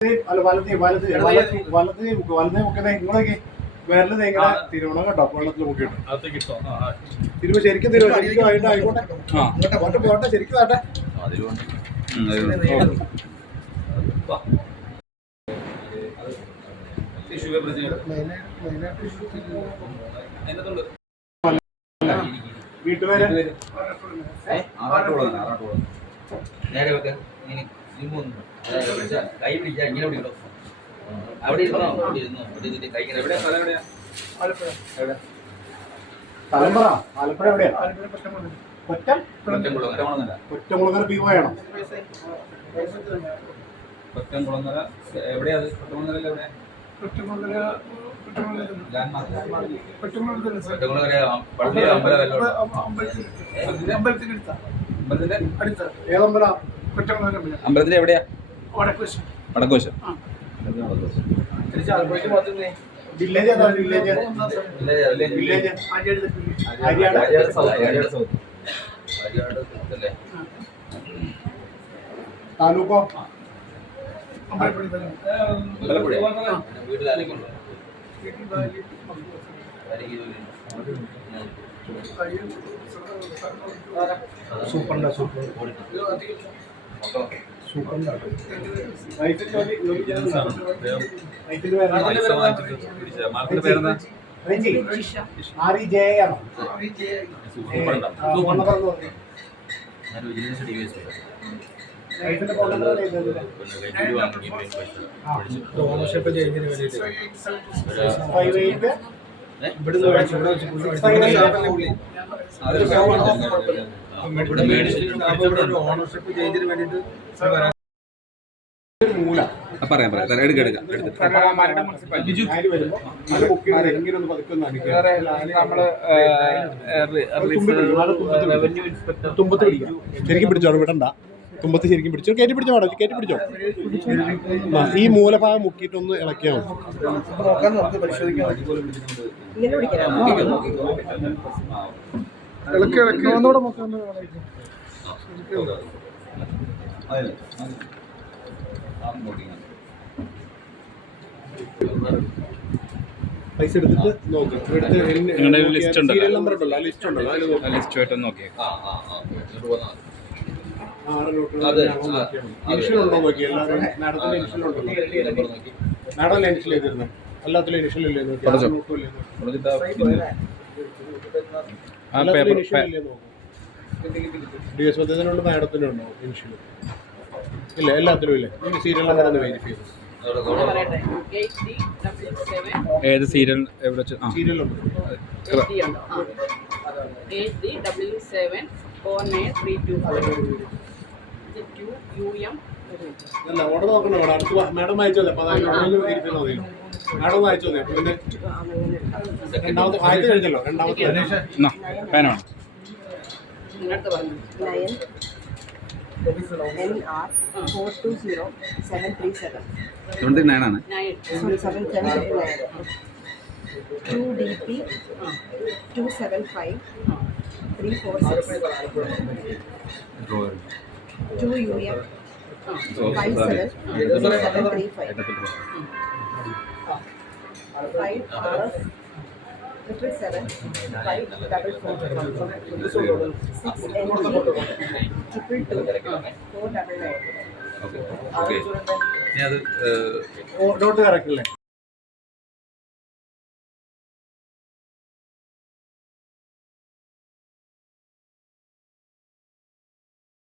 അല്ല വലത് വലത് വലത് വലത് വലത് മുക്കണേ ഇങ്ങോട്ടേക്ക് വേറെ തേങ്ങ തിരുവണം കേട്ടോ വെള്ളത്തിൽ മുക്കിയിട്ട് തിരുവ ശരിക്കും തിരുവ ശരിക്കും ആയിട്ട് ആയിക്കോട്ടെ പോട്ടെ പോട്ടെ ശരിക്കും വേട്ടെ വീട്ടുപേര് കൈ പിടിച്ചാൽ ഇങ്ങനെ പിടിക്കണം അവിടെ ഇരുന്നോ അവിടെ ഇരുന്നു അവിടെ കൈ ഇങ്ങനെ എവിടെയാ സ്ഥലം എവിടെയാ തലമ്പറ ആലപ്പുഴ എവിടെയാ ഒറ്റമുളകര പി വേണം ഒറ്റംകുളങ്ങര എവിടെയാ അത് ഒറ്റമുളങ്ങര എവിടെയാ പള്ളി അമ്പലത്തിന്റെ എവിടെയാ വടക്കുവശം വില്ലേജ് വില്ലേജ് താലൂക്കോ സൂപ്പർ ഓണർഷിപ്പ് ചെയ്യുന്നതിന് വേണ്ടിയിട്ട് ഓണർഷിപ്പ് ചെയ്തതിന് വേണ്ടിയിട്ട് ശരിക്കും പിടിച്ചോ വിടണ്ട തുമ്പത്ത് ശരിക്കും പിടിച്ചോ കയറ്റി പിടിച്ചോ വേണം കയറ്റി പിടിച്ചോ ഈ മൂലഭാഗം മുക്കിയിട്ടൊന്ന് ഇളക്കിയാൽ മതി ഒന്നുകൂടെ നോക്കാൻ പൈസ എടുത്തിട്ട് നോക്കാം സീരിയൽ നമ്പർ ഉണ്ടല്ലോ ലിസ്റ്റ് ഉണ്ടല്ലോ ലിസ്റ്റ് നോക്കിയേ ഇനിഷ്യൽ ഉണ്ടോ നോക്കി എല്ലാവരും മാഡത്തിന്റെ ഇനിഷ്യൽ ഉണ്ടല്ലോ മാഡം ഇനിഷ്യൽ ചെയ്തിരുന്നത് എല്ലാത്തിലും ഇനിഷ്യൽ ഇല്ലേ നോക്കി DS മാഡത്തിനുണ്ടോ ഇനിഷ്യൽ ഇല്ല എല്ലാത്തിലും ഇല്ലേ സീരിയൽ നമ്പർ ഒന്ന് വെരിഫൈ ചെയ്തു ഏത് സീരിയൽ എവിടെ സീരിയൽ ഉണ്ട് അല്ല ഓർഡർ നോക്കണോ അടുത്ത് മാഡം അയച്ചോളെ മാഡം അയച്ചോളെ പിന്നെ രണ്ടാമത്തെ ആദ്യത്തെ കഴിഞ്ഞല്ലോ രണ്ടാമത്തെ പേനാണ് NR 2DP 275 346 2UM 573735 5RF 777 544 6NG 222 499 dot correct അല്ലേ